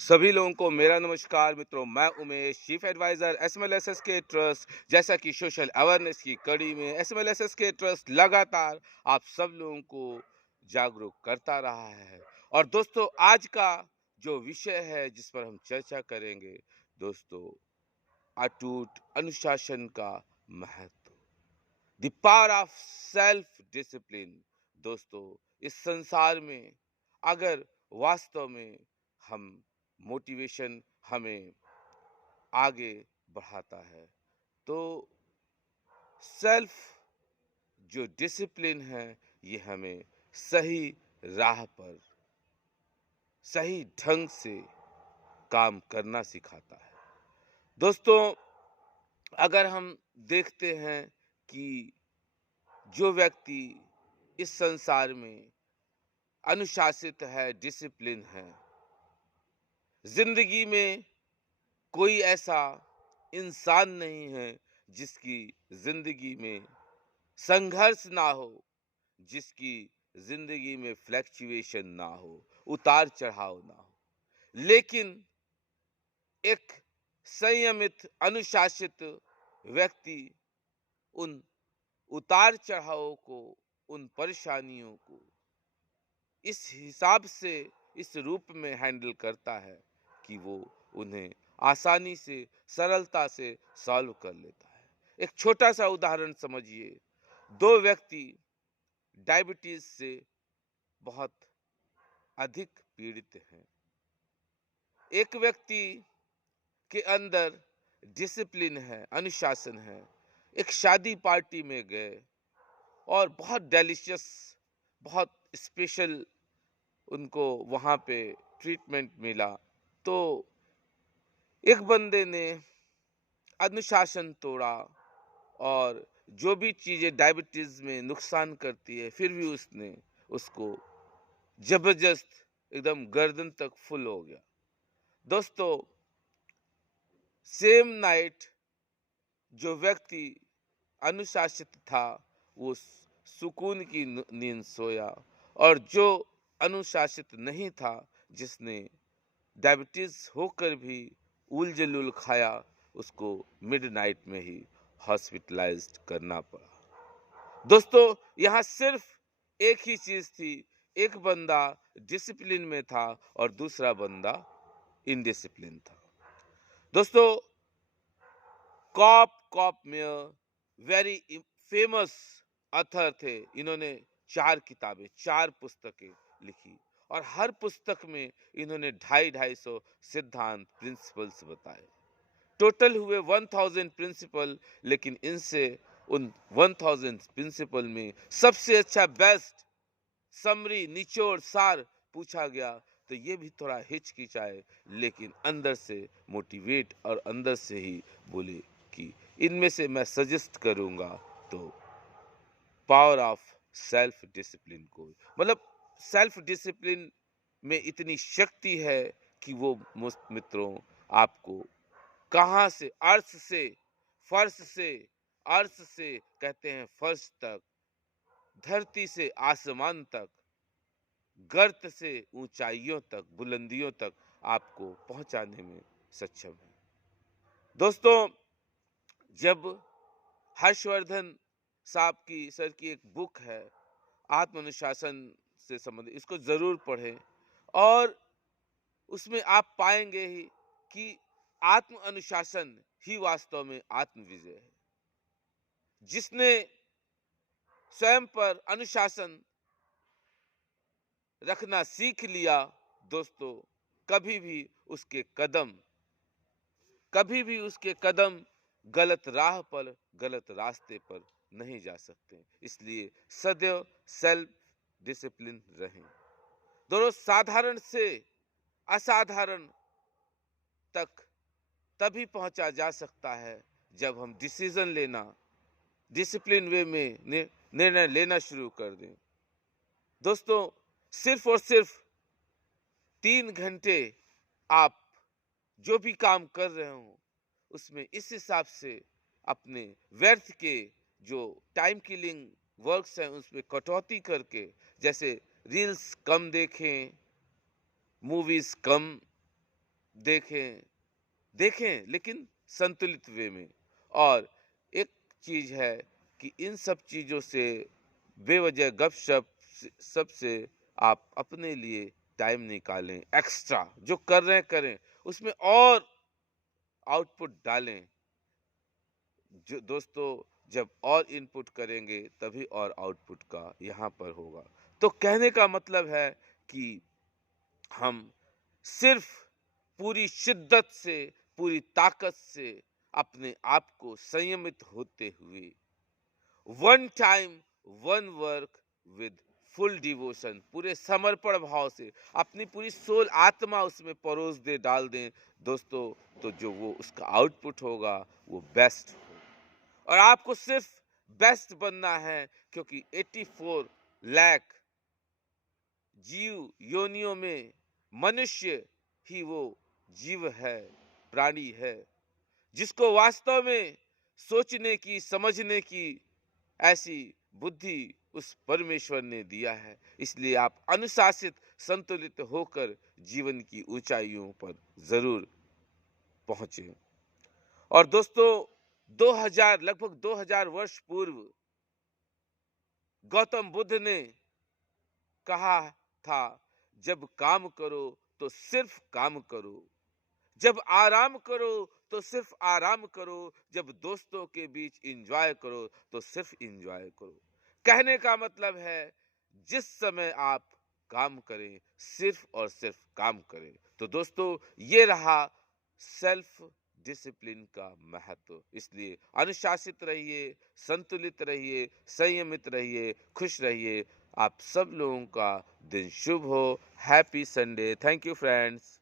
सभी लोगों को मेरा नमस्कार मित्रों। मैं उमेश, चीफ एडवाइजर एसएमएलएसएस के ट्रस्ट। जैसा कि सोशल अवेयरनेस की कड़ी में एसएमएलएसएस के ट्रस्ट लगातार आप सब लोगों को जागरूक करता रहा है। और दोस्तों, आज का जो विषय है जिस पर हम चर्चा करेंगे दोस्तों, अटूट अनुशासन का महत्व, the power of self discipline. दोस्तों, इस संसार में अगर वास्तव में हम मोटिवेशन हमें आगे बढ़ाता है तो सेल्फ जो डिसिप्लिन है ये हमें सही राह पर सही ढंग से काम करना सिखाता है। दोस्तों, अगर हम देखते हैं कि जो व्यक्ति इस संसार में अनुशासित है, डिसिप्लिन है, जिंदगी में कोई ऐसा इंसान नहीं है जिसकी जिंदगी में संघर्ष ना हो, जिसकी जिंदगी में फ्लक्चुएशन ना हो, उतार चढ़ाव ना हो। लेकिन एक संयमित अनुशासित व्यक्ति उन उतार चढ़ावों को, उन परेशानियों को इस हिसाब से, इस रूप में हैंडल करता है कि वो उन्हें आसानी से, सरलता से सॉल्व कर लेता है। एक छोटा सा उदाहरण समझिए। दो व्यक्ति डायबिटीज से बहुत अधिक पीड़ित हैं। एक व्यक्ति के अंदर डिसिप्लिन है, अनुशासन है। एक शादी पार्टी में गए और बहुत डेलिशियस, बहुत स्पेशल उनको वहाँ पे ट्रीटमेंट मिला। तो एक बंदे ने अनुशासन तोड़ा और जो भी चीज़ें डायबिटीज़ में नुकसान करती है फिर भी उसने उसको जबरदस्त एकदम गर्दन तक फुल हो गया। दोस्तों, सेम नाइट जो व्यक्ति अनुशासित था वो सुकून की नींद सोया, और जो अनुशासित नहीं था, जिसने डायबिटीज होकर भी उल जलूल खाया, उसको मिडनाइट में ही हॉस्पिटलाइज्ड करना पड़ा। दोस्तों, यहाँ सिर्फ एक ही चीज थी। एक बंदा डिसिप्लिन में था और दूसरा बंदा इनडिसिप्लिन था। दोस्तों, कॉप कॉप में वेरी फेमस ऑथर थे। इन्होंने 4 किताबें, 4 पुस्तकें लिखी और हर पुस्तक में इन्होंने 250-250 सिद्धांत, प्रिंसिपल्स बताए। टोटल हुए 1000 प्रिंसिपल, लेकिन इनसे उन 1000 प्रिंसिपल में सबसे अच्छा, बेस्ट समरी, निचोड़, सार पूछा गया तो ये भी थोड़ा हिचकिचाए, लेकिन अंदर से मोटिवेट और अंदर से ही बोले कि इनमें से मैं सजेस्ट करूंगा तो पावर ऑफ सेल्फ डिसिप्लिन को। मतलब सेल्फ डिसिप्लिन में इतनी शक्ति है कि वो मित्रों आपको कहां से, अर्थ से, फर्श से, अर्थ से कहते हैं फर्श तक, धरती से आसमान तक, गर्त से ऊंचाइयों तक, बुलंदियों तक आपको पहुंचाने में सक्षम है। दोस्तों, जब हर्षवर्धन साहब की सर की एक बुक है आत्म अनुशासन से संबंधित, इसको जरूर पढ़ें और उसमें आप पाएंगे ही कि आत्म अनुशासन ही वास्तव में आत्म विजय है। जिसने स्वयं पर अनुशासन रखना सीख लिया दोस्तों, कभी भी उसके कदम कभी भी उसके कदम गलत राह पर, गलत रास्ते पर नहीं जा सकते। इसलिए सदैव सेल्फ डिसिप्लिन रहें। दोनों साधारण से असाधारण तक तभी पहुंचा जा सकता है जब हम डिसीजन लेना, डिसिप्लिन वे में निर्णय लेना शुरू कर दें। दोस्तों, सिर्फ और सिर्फ 3 घंटे आप जो भी काम कर रहे हो उसमें इस हिसाब से अपने व्यर्थ के जो टाइम किलिंग वर्क्स हैं उसमें कटौती करके, जैसे रील्स कम देखें, मूवीज कम देखें देखें लेकिन संतुलित वे में। और एक चीज है कि इन सब चीजों से बेवजह गपशप सबसे आप अपने लिए टाइम निकालें, एक्स्ट्रा जो कर रहे हैं करें, उसमें और आउटपुट डालें। जो दोस्तों जब और इनपुट करेंगे तभी और आउटपुट का यहाँ पर होगा। तो कहने का मतलब है कि हम सिर्फ पूरी शिद्दत से, पूरी ताकत से अपने आप को संयमित होते हुए one time one work with full devotion, पूरे समर्पण भाव से अपनी पूरी सोल आत्मा उसमें परोस दे, डाल दें दोस्तों, तो जो वो उसका आउटपुट होगा वो बेस्ट होगा। और आपको सिर्फ बेस्ट बनना है, क्योंकि 84 लाख जीव योनियों में मनुष्य ही वो जीव है, प्राणी है, जिसको वास्तव में सोचने की, समझने की ऐसी बुद्धि उस परमेश्वर ने दिया है। इसलिए आप अनुशासित, संतुलित होकर जीवन की ऊंचाइयों पर जरूर पहुंचे। और दोस्तों 2000 लगभग 2000 वर्ष पूर्व गौतम बुद्ध ने कहा था, जब काम करो तो सिर्फ काम करो, जब आराम करो तो सिर्फ आराम करो, जब दोस्तों के बीच एंजॉय करो तो सिर्फ एंजॉय करो। कहने का मतलब है जिस समय आप काम करें सिर्फ और सिर्फ काम करें। तो दोस्तों ये रहा सेल्फ डिसिप्लिन का महत्व। इसलिए अनुशासित रहिए, संतुलित रहिए, संयमित रहिए, खुश रहिए। आप सब लोगों का दिन शुभ हो। Happy Sunday. Thank you friends.